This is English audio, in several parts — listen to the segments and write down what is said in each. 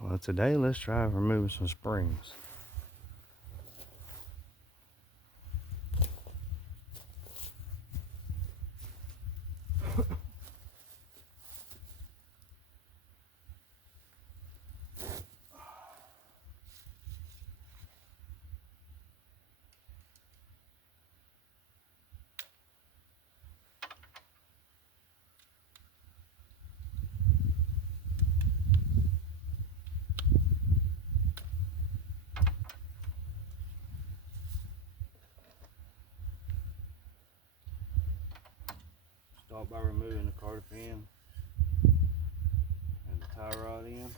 Well, today let's try removing some springs. Start by removing the carter pin and the tie rod end.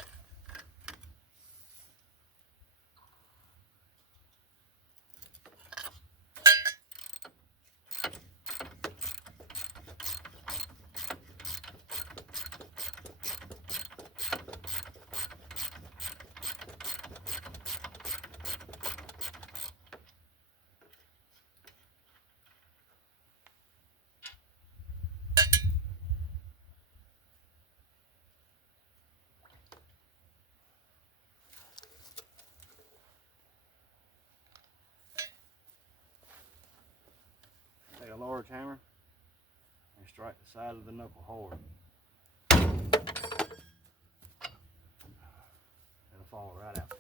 Take a large hammer and strike the side of the knuckle hard. It'll fall right out.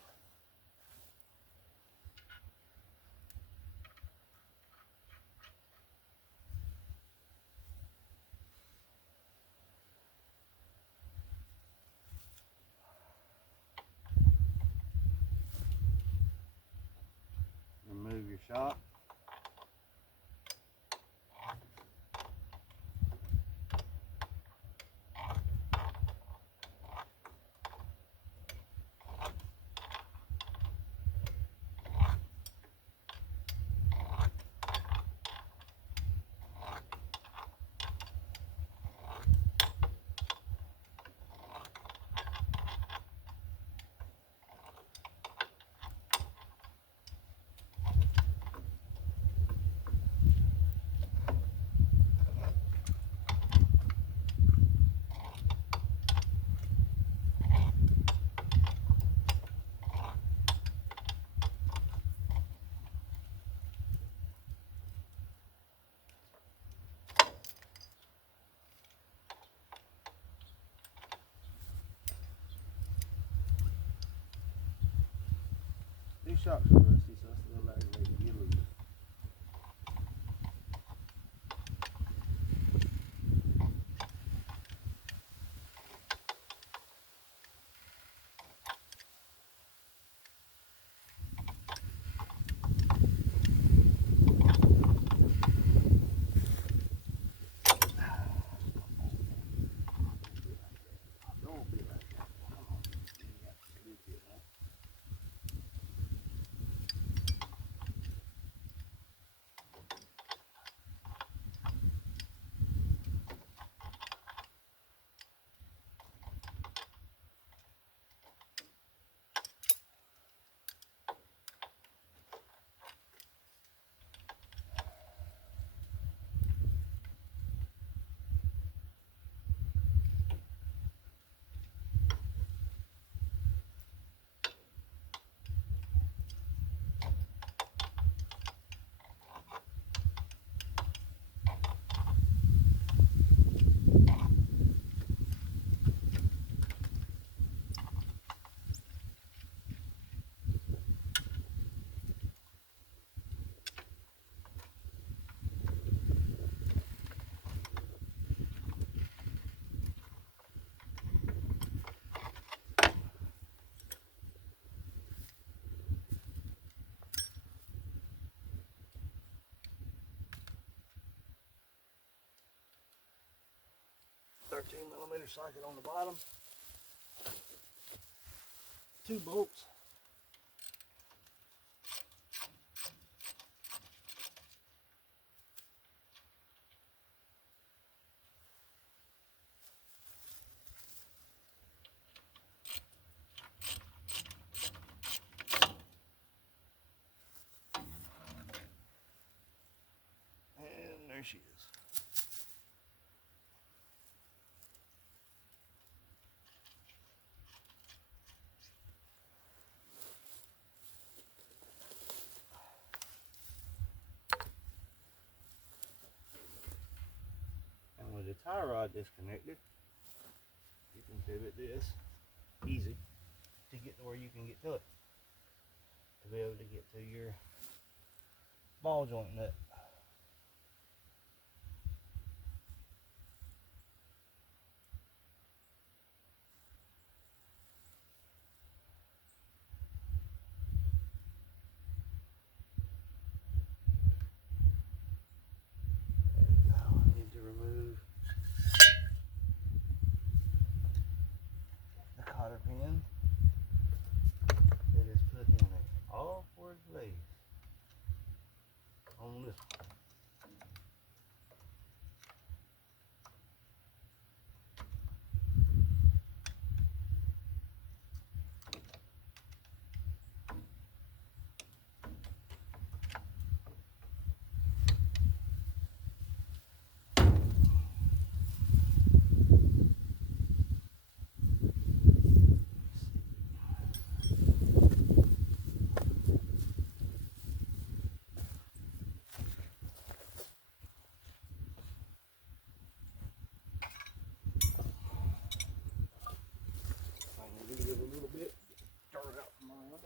Remove your shot. These shocks are rusty, so it's a little aggravating to get loose. Don't be like that. Come on. You got to do it, huh? $13mm socket on the bottom. 2 bolts. And there she is. rod disconnected, you can pivot this easy to get to where you can get to it, to be able to get to your ball joint nut. Now I need to remove the cotter pin that is put in a awkward place on this one. I need to give it a little bit, start it out from around.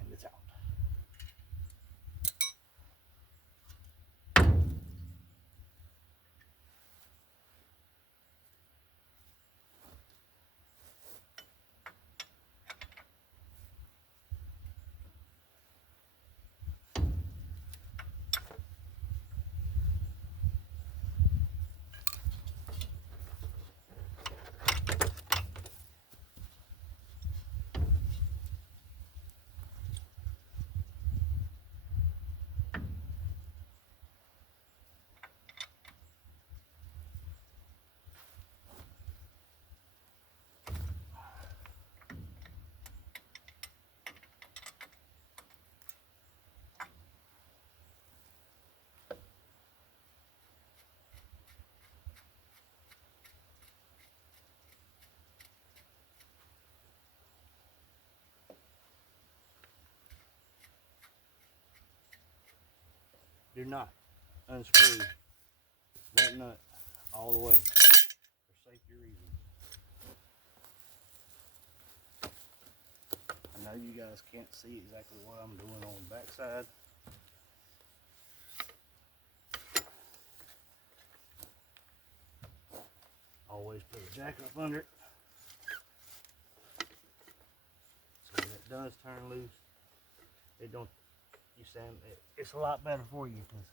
And it's out. Do not unscrew that nut all the way for safety reasons. know you guys can't see exactly what I'm doing on the backside. Always put a jack up under it. So when it does turn loose, it don't, you sand it, it's a lot better for you because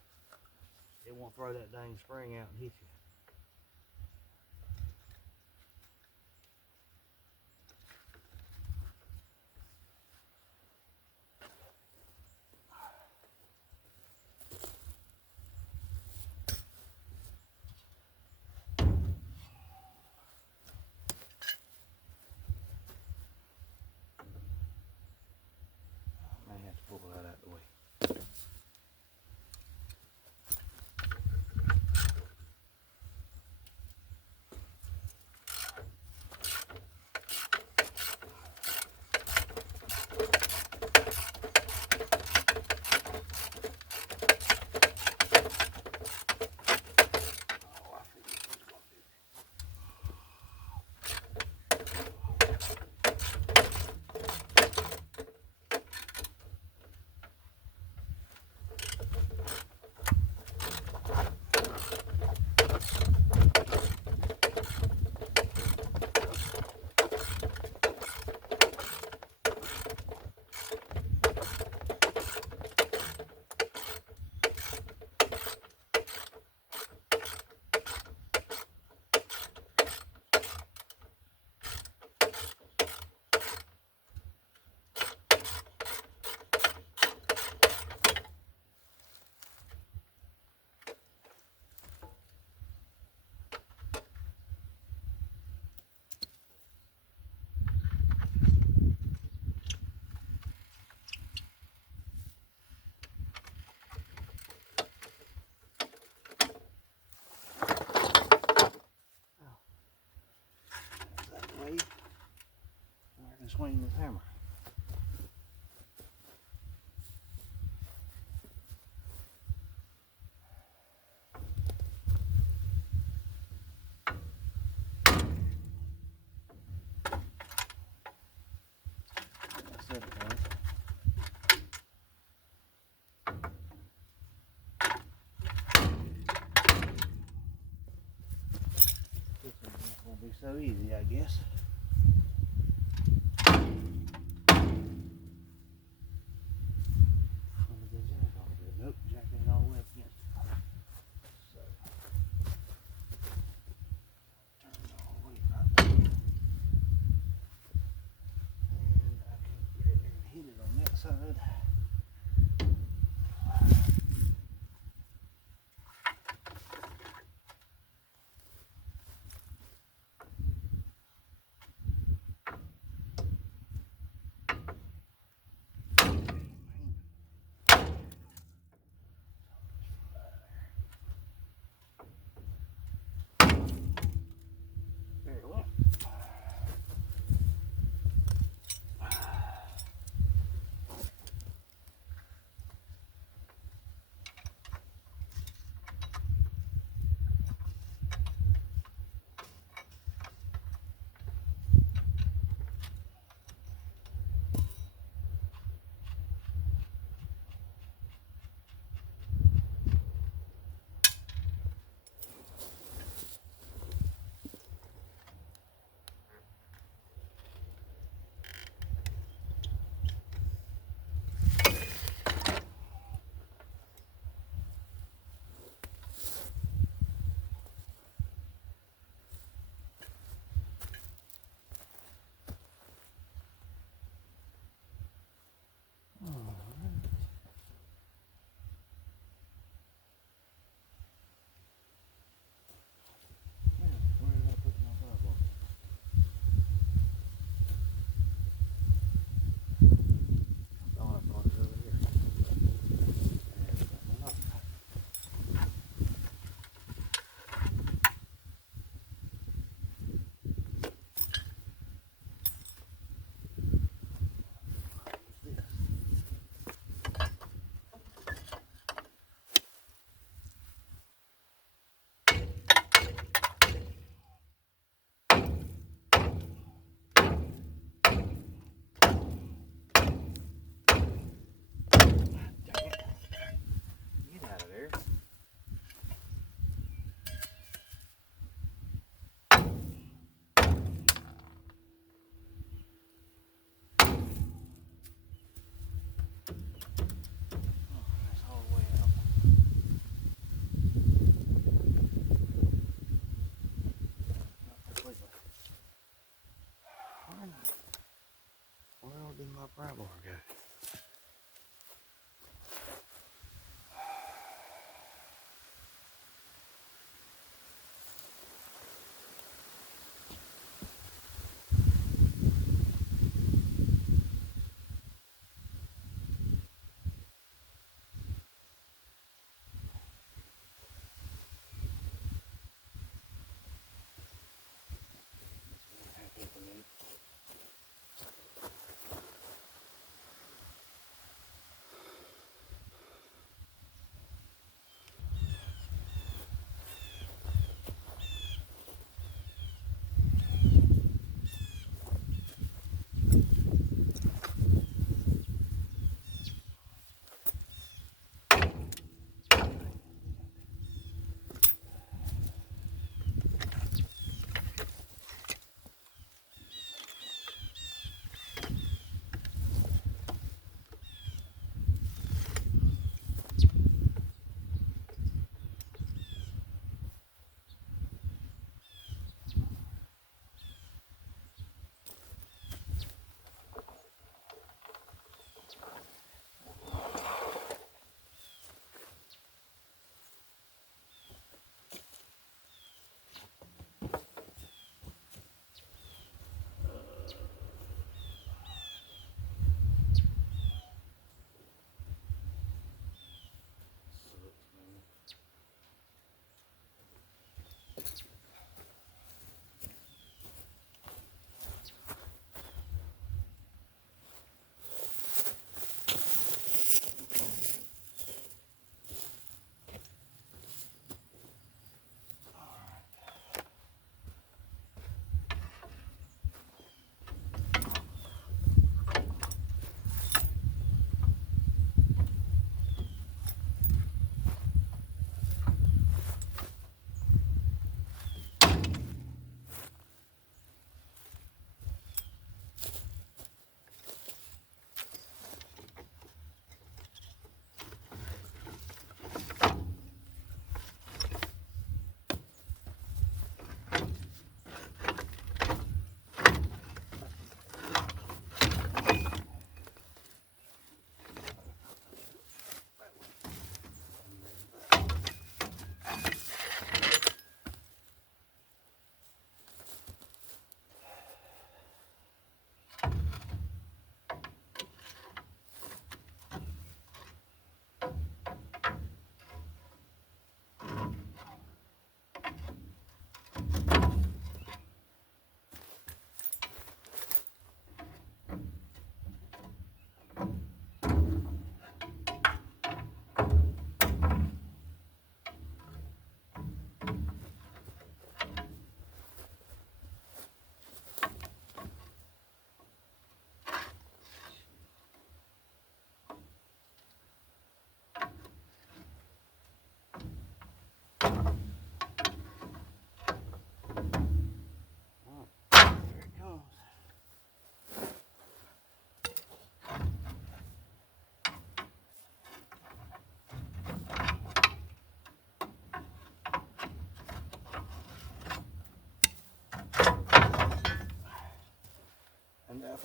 it won't throw that dang spring out and hit you. I may have to pull that out of the way. I can swing this hammer. I said it was. This one's not going to be so easy, I guess. Nope, jack ain't all the way up against it. So, turn it all the way up. And I can get in there and hit it on that side.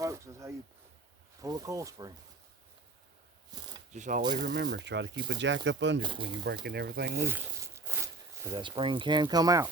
folks, is how you pull a coil spring. Just always remember, try to keep a jack up under when you're breaking everything loose, because that spring can come out.